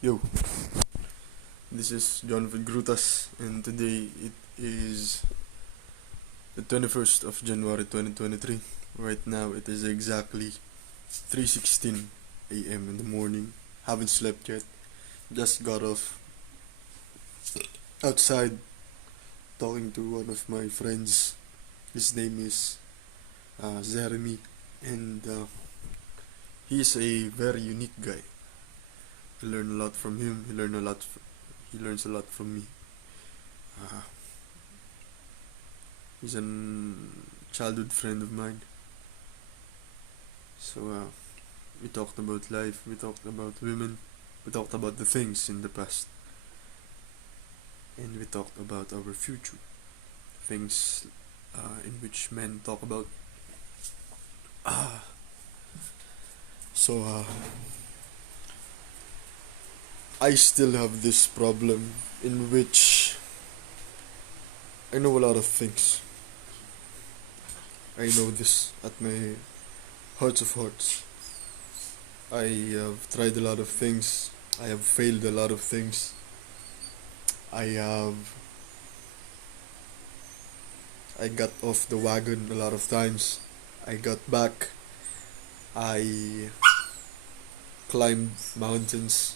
Yo, this is Jonathan Grutas, and today it is the 21st of January 2023. Right now, it is exactly 3:16 a.m. in the morning. Haven't slept yet. Just got off outside talking to one of my friends. His name is Jeremy, and he's a very unique guy. I learn a lot from him. He learns a lot from me. Uh, he's a childhood friend of mine. So we talked about life, we talked about women, we talked about the things in the past, and we talked about our future. Things in which men talk about. Ah, so I still have this problem in which I know a lot of things. I know this at my hearts of hearts. I have tried a lot of things. I have failed a lot of things. I have I got off the wagon a lot of times. I got back. I climbed mountains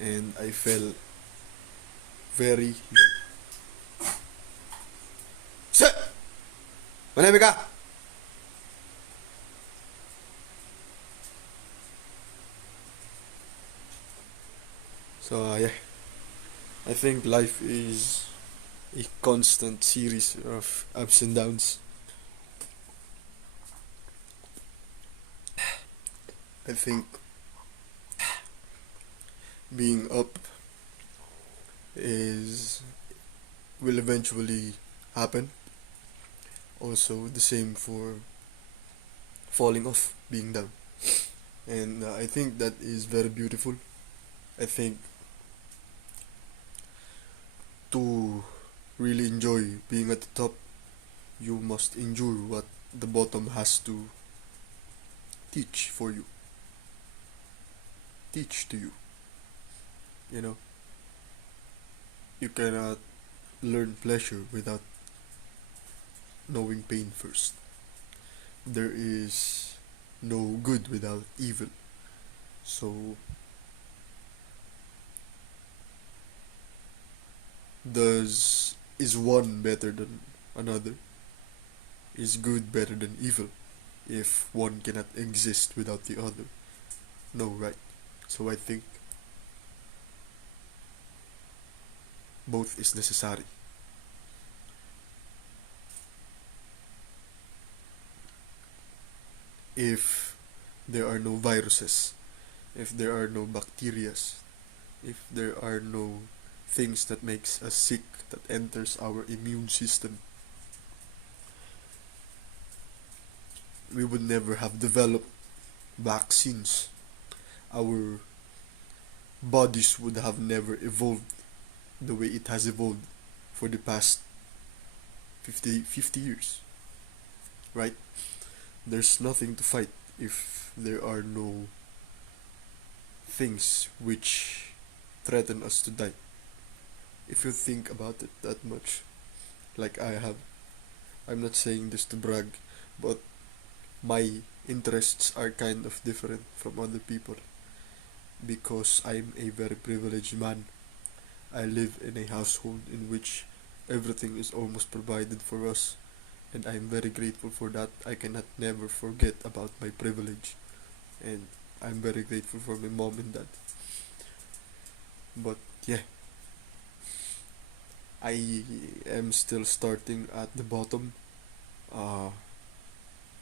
and I fell very Sit! Manahimik ka! Yeah, I think life is a constant series of ups and downs. I think being up is will eventually happen. Also, the same for falling off, being down. And I think that is very beautiful. I think to really enjoy being at the top, you must endure what the bottom has to teach for you, teach to you. You know, you cannot learn pleasure without knowing pain first. There is no good without evil. So, is one better than another? Is good better than evil? If one cannot exist without the other? No, right? So I think both is necessary. If there are no viruses, if there are no bacteria, if there are no things that makes us sick that enters our immune system, we would never have developed vaccines. Our bodies would have never evolved the way it has evolved for the past 50 years, right? There's nothing to fight if there are no things which threaten us to die. If you think about it that much, like I have, I'm not saying this to brag, but my interests are kind of different from other people because I'm a very privileged man. I live in a household in which everything is almost provided for us, and I'm very grateful for that. I cannot never forget about my privilege, and I'm very grateful for my mom and dad. But yeah, I am still starting at the bottom. Uh,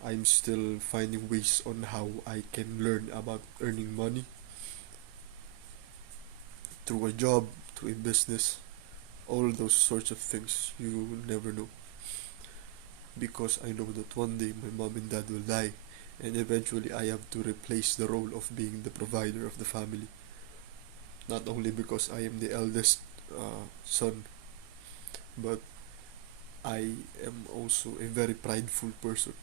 I'm still finding ways on how I can learn about earning money through a job, through a business, all those sorts of things you will never know. Because I know that one day my mom and dad will die, and eventually I have to replace the role of being the provider of the family. Not only because I am the eldest son, but I am also a very prideful person.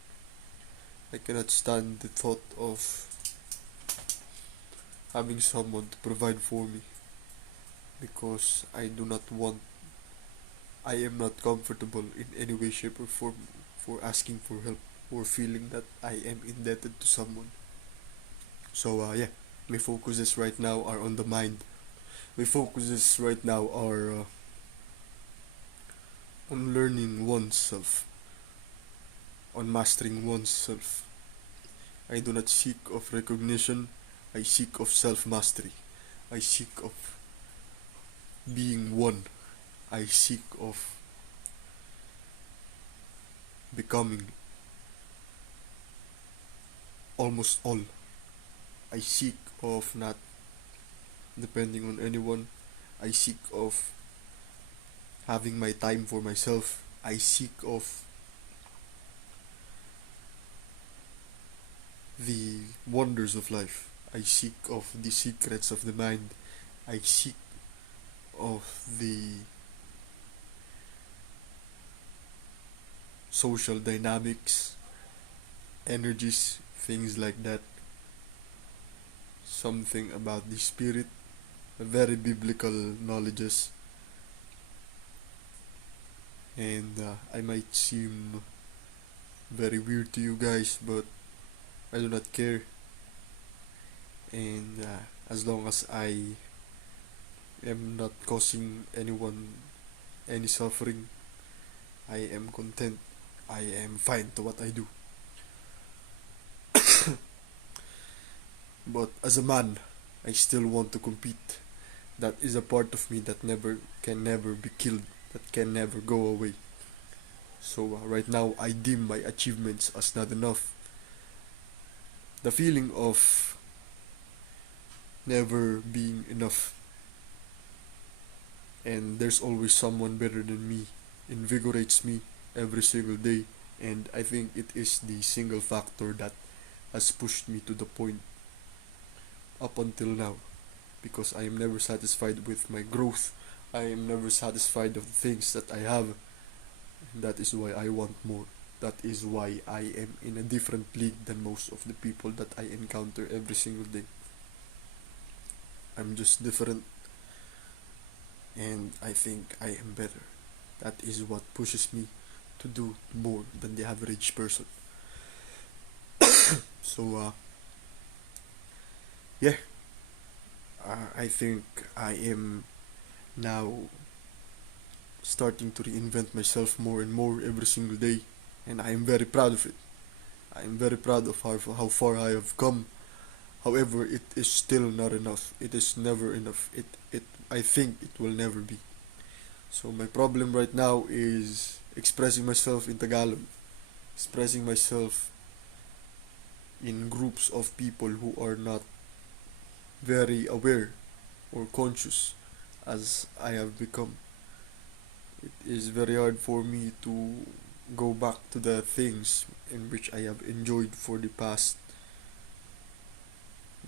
I cannot stand the thought of having someone to provide for me. because I am not comfortable in any way, shape, or form for asking for help or feeling that I am indebted to someone. So, yeah, my focuses right now are on the mind. My focuses right now are on learning oneself, on mastering oneself. I do not seek of recognition, I seek of self-mastery. I seek of being one. I seek of becoming almost all. I seek of not depending on anyone. I seek of having my time for myself. I seek of the wonders of life. I seek of the secrets of the mind. I seek of the social dynamics, energies, things like that. Something about the spirit, very biblical knowledges. And I might seem very weird to you guys, but I do not care. And as long as I am not causing anyone any suffering, I am content. I am fine to what I do. But as a man, I still want to compete. That is a part of me that never be killed, that can never go away. So right now, I deem my achievements as not enough. The feeling of never being enough, and there's always someone better than me, invigorates me every single day. And I think it is the single factor that has pushed me to the point up until now, because I am never satisfied with my growth. I am never satisfied of the things that I have. That is why I want more. That is why I am in a different league than most of the people that I encounter every single day. I'm just different, and I think I am better. That is what pushes me to do more than the average person. So, yeah, I think I am now starting to reinvent myself more and more every single day, and I am very proud of it. I am very proud of how far I have come. However, it is still not enough. It is never enough. I think it will never be. So my problem right now is expressing myself in Tagalog, expressing myself in groups of people who are not very aware or conscious as I have become. It is very hard for me to go back to the things in which I have enjoyed for the past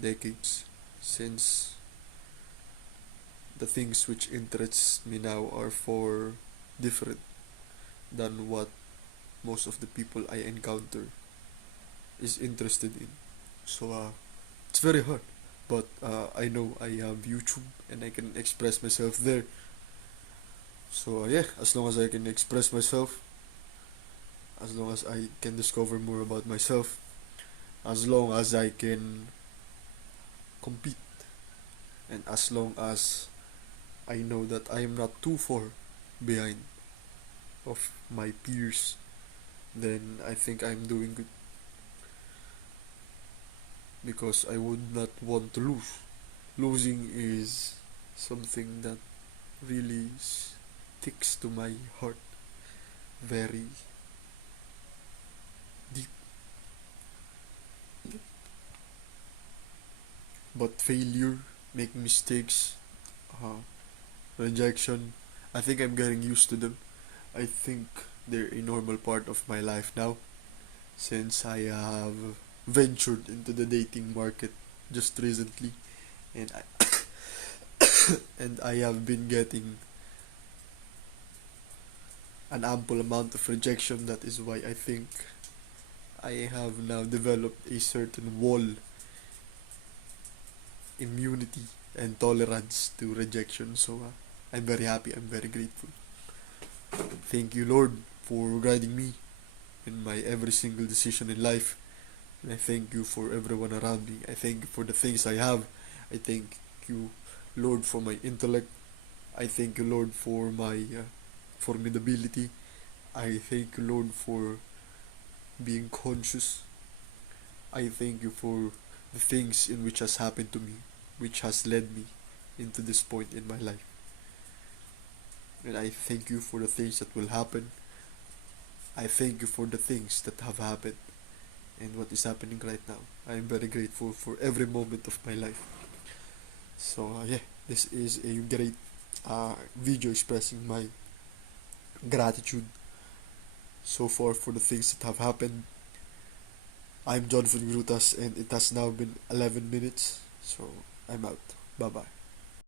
decades, since the things which interest me now are for different than what most of the people I encounter is interested in. So it's very hard, but I know I have YouTube and I can express myself there. So yeah, as long as I can express myself, as long as I can discover more about myself, as long as I can compete, and as long as I know that I am not too far behind of my peers, then I think I'm doing good, because I would not want to lose. Losing is something that really sticks to my heart very deep. But failure, making mistakes, uh, rejection, I think I'm getting used to them. I think they're a normal part of my life now, since I have ventured into the dating market just recently, and and I have been getting an ample amount of rejection. That is why I think I have now developed a certain wall immunity and tolerance to rejection. So I'm very happy. I'm very grateful. Thank you, Lord, for guiding me in my every single decision in life. And I thank you for everyone around me. I thank you for the things I have. I thank you, Lord, for my intellect. I thank you, Lord, for my formidability. I thank you, Lord, for being conscious. I thank you for the things in which has happened to me, which has led me into this point in my life. And I thank you for the things that will happen. I thank you for the things that have happened and what is happening right now. I am very grateful for every moment of my life. So yeah, this is a great video expressing my gratitude so far for the things that have happened. I'm Jonathan Grutas and it has now been 11 minutes, so I'm out. Bye bye.